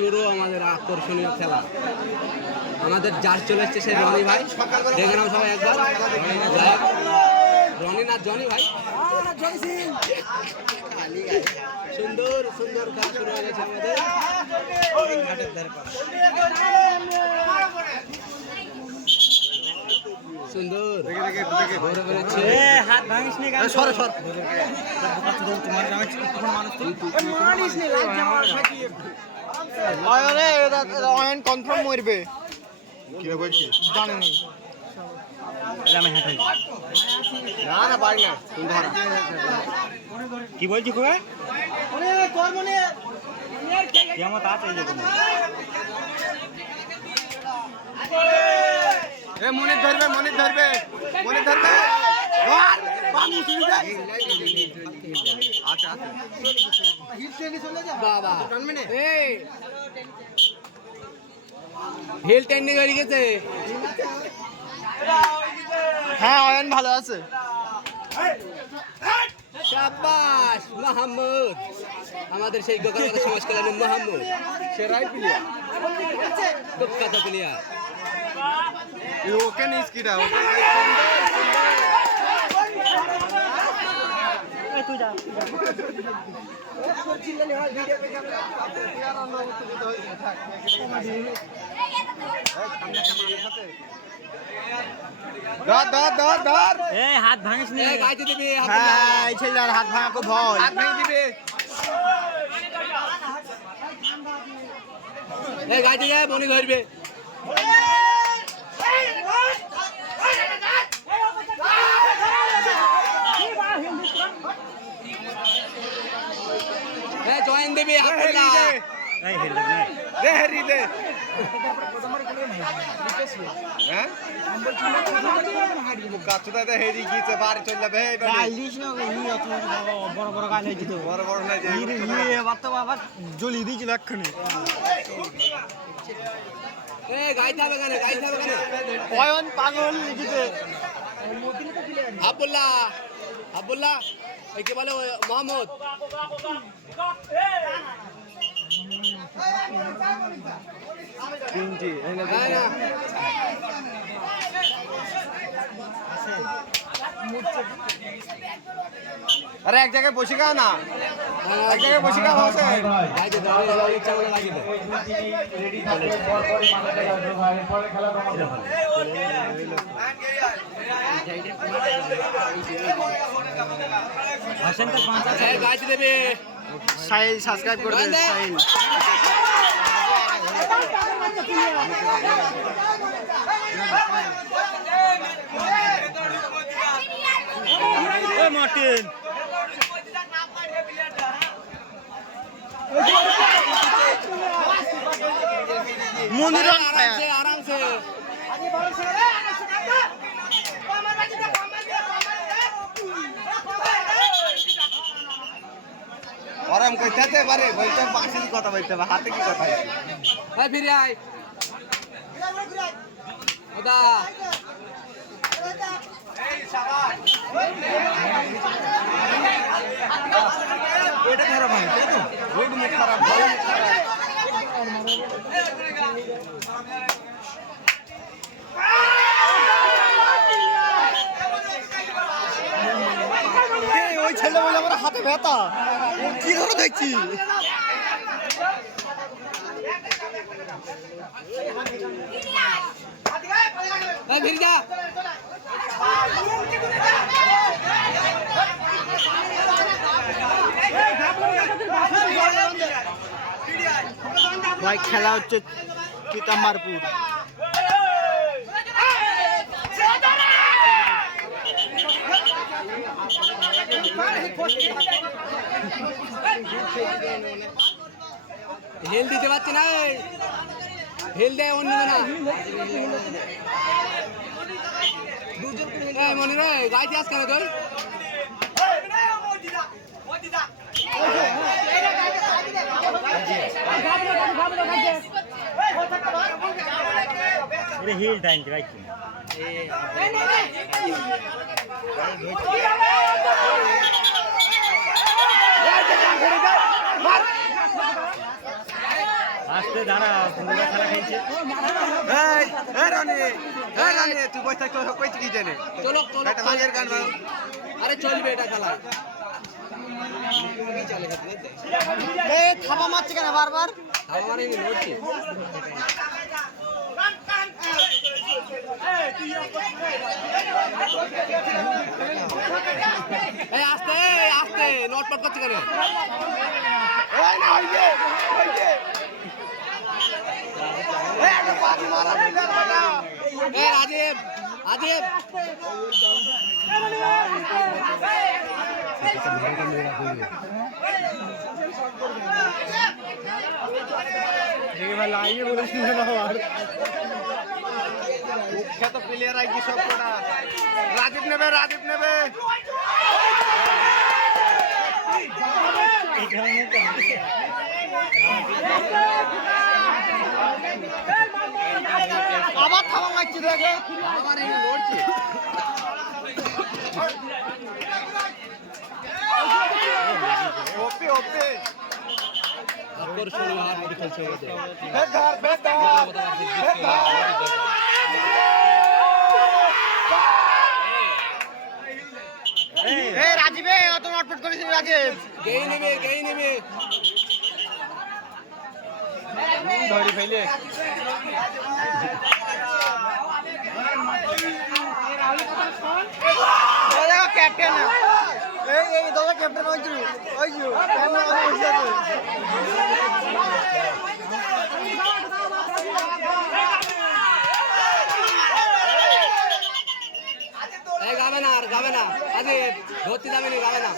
শুরু আমাদের আকর্ষণীয় খেলা। আমাদের জাজ চলে এসছে সেই রনি ভাই, দেখে নাও সবাই একবার। রনি না জনি ভাই, সুন্দর সুন্দর খেলা শুরু হয়ে গেছে আমাদের। সুন্দর হাত ভাঙিস নি, কনফার্ম মরবে জানে না না পারি না কি বলছি খুব কেমন আছে মনে ধরবে মনে ধরবে মনে ধরবে হিল টেকনিক হয়ে গেছে। হ্যাঁ অয়ন ভালো আছে। শাবাশ মোহাম্মদ, আমাদের সেই গোকালকাতা সমাজ কল্যাণী মোহাম্মদ সেরাই প্লেয়ার, কুখ্যাত প্লেয়ার। ওকে নিস কিরা হাত ভাঙিস নি, গাইতে দিবি হাত ভাঙা খুব ভয়, হাত ভেঙে দিবি। গাইতে যায় মনে ধরবে। জয়েন দেবি হেরি গিয়েছে বাড়ি চলে যাবে বড় বড় গাল হয়েছে তো বড় বড় আবার জ্বলিয়ে দিয়েছিল এক্ষুনি। গাইতে হবে কেন, গাইতে হবে কেন? অয়ন পাগল লিখেছে আব্দুল্লাহ আব্দুল্লাহ কি বলো মোহাম্মদ। আরে এক জায়গায় বসে খাও না, এক জায়গায় বসে খাও আছে। গাইতে দেবে সাহিল, সাবস্ক্রাইব করে দেন সাহিল। মার্টিন মন্দির আরামসে আরাম করতে পারে, বলতে বাঁশির কথা বলতে হবে, হাতে কি কথা ফিরে আয় ওদা। এটা খারাপ হয় ওই মুখ খারাপ ওই ছেলে বলে আমার হাতে ব্যথা কি ধরে দেখছি। ভাই খেলা হচ্ছে পিতাম্বরপুর। হেল দিতে পারছে না, হেল দেয় অন্য না মনে রে গাইতে আস কেন তুই? হিল টাইম রাইট আসতে দাঁড়া বন্ধুরা খেলা খেলছে তুই বসে থাকতে কইছি কি জানে চলো চলো একটা ভাগের গান বাজাও। আরে চলবে এটা খেলা থাবা মারছে কেন বারবার আমার মানে লড়ছি এই আস্তে আস্তে নটপট করছে কেন এই রাজীব রাজীব লাইয়ে বলেছিল না আর মুখ্য প্লেয়ার আই কি সব করা রাজীব নেবে আবার থাবা মারছি দেখে আমার এই লড়ছি ওপে আকর্ষণীয় হার মেরে খেলছে ওদের রাজীবে অত নটপট করেছিল রাজীব গেই নেবে ধরি ফেলে ক্যাপ্টেন এই দাদা ক্যাপ্টেন ওই গাবে না আজকে ধরতে যাবে না গাবে না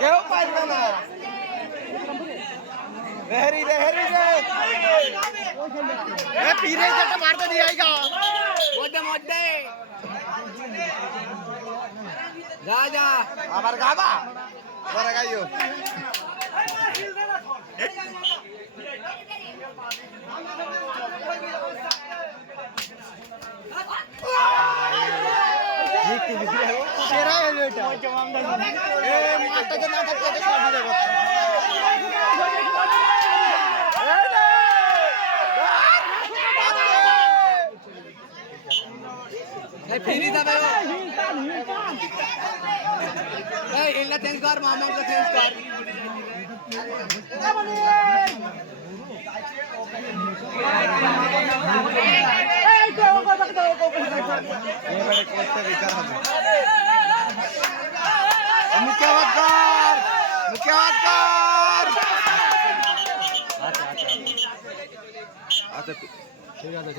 কেউ পারবে না হেরি রে পীরে যেটা মারতে দিয়েগা মধ্যে যা আবার গাবা পরে গাইও সেরা হলো এটা মাঠটাকে না থাকতে এটা সব দিতে পারতো ফিরি যাবে এই ইল্লা চেঞ্জ কর মোহাম্মদ চেঞ্জ কর এবারে কোচটা বিচার হবে মুখে আওয়াজ কর আচ্ছা ঠিক আছে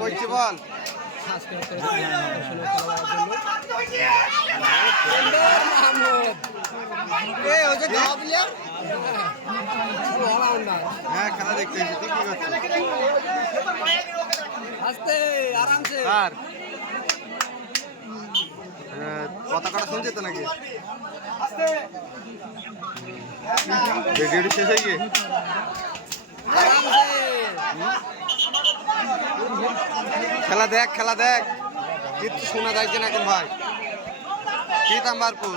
কইছি বল সাবস্ক্রাইব করে দিন আকর্ষণীয় খেলা মোহাম্মদ ওই যে গাও প্লেয়ার অলরাউন্ডার হ্যাঁ খেলা দেখতে এসেছি তুই কি করছিস আস্তে আরামসে আর কথা কাটা শুনছে তো নাকি ডিউটি শেষ হয়ে গিয়ে আরামসে খেলা দেখ কিচ্ছু শোনা যাচ্ছে না এখন ভাই পিতাম্বারপুর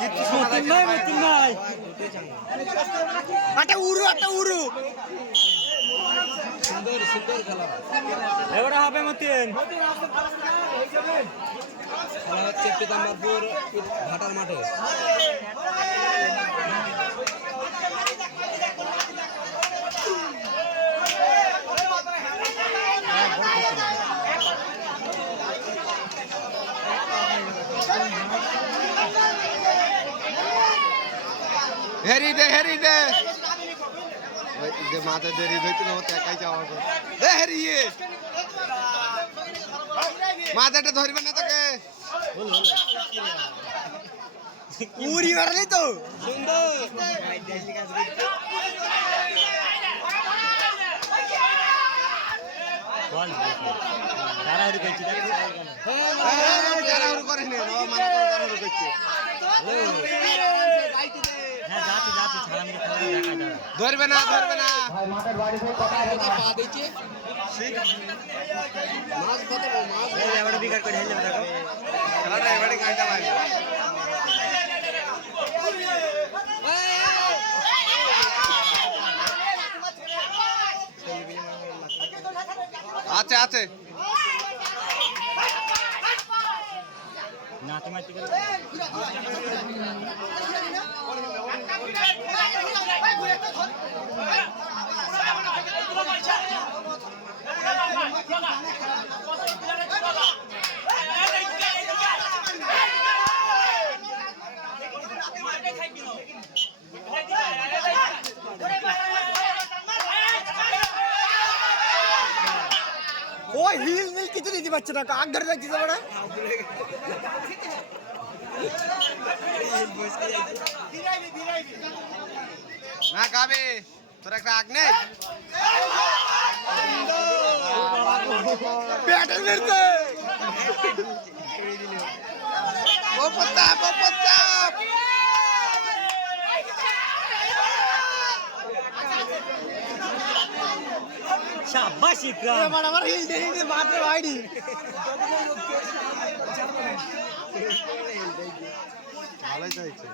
কিচ্ছু শোনা যাচ্ছে না একটা উড়ু সুন্দর খেলা এবারে হবে মতিন খেলা হচ্ছে পিতাম্বরপুর ঘাটার মাঠে হেরি দে যে মাথা দেরি হইছিল মতো একাই যাওয়া হেরি মাথাটা ধরবে না তোকে উড়ি বেড়ালি তো সুন্দর যারা করিস না মাথা করছে যাচ্ছে ধরবে না ধরবে না কোথায় পা দিচ্ছে মাছ কত মাছ এবারে বিকার করে হেলে দেখো খেলাটা এবারে গাইটা লাগবে আছে আছে নাতে মাটি গেল ওই হিল মিল কিছু দিতে পারছে না কাক ধরে যাচ্ছে বড় না গাবে তোর একটা আগ নেই পেটে মেরতে ও পত্তা শাবাশ ইকরাম আমার হিল ডেলি মাত্র ভাইডি ভালোই চাইছে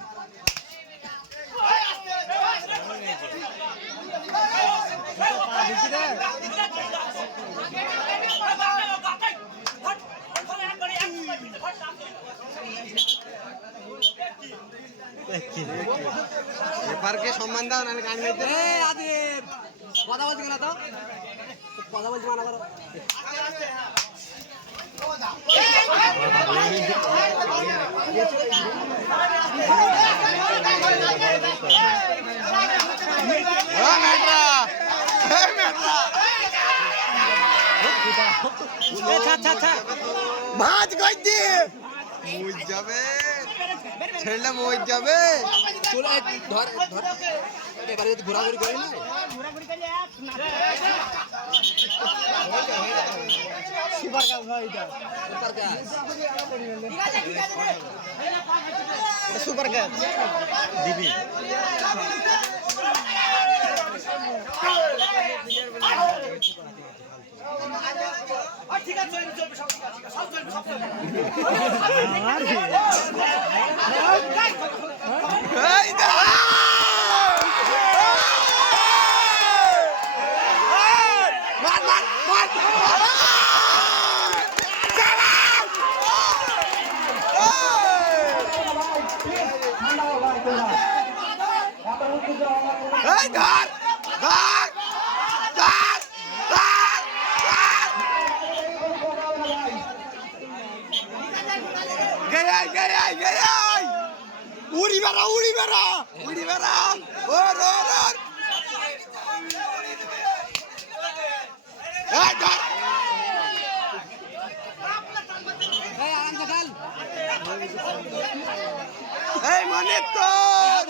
এপারকে সম্মান দাও নাহলে গান গাইতে আদিব কথা বলছি না তো কথা বলছি মানা করো ভাজ কই দি মুই যাবে ছেড়লে মুই যাবে চলে ধর ধর এবারে যদি ঘোরাঘুরি করি না সুপার কাজ ভাই এটা সুপার কাজ সুপার কাজ দিবি ঠিক আছে উড়ি বেড়া ওর এই মনে তোর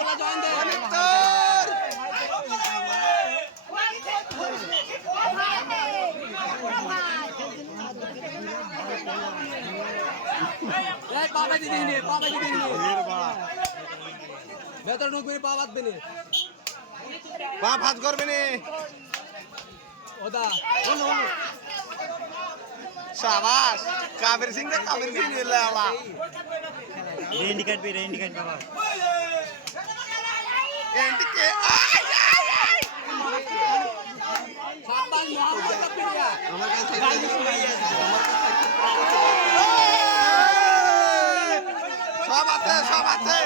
পাবা দিদি ভেতর ঢুকবে পা বাঁধবে না পা ভাত করবে নে ওদা শাবাশ কাবের সিং এলে আলা रेंडी कट बाबा এন্টিকে সাব্বাস মোহাম্মদ কাপিয়া আমার কাছে সব আছে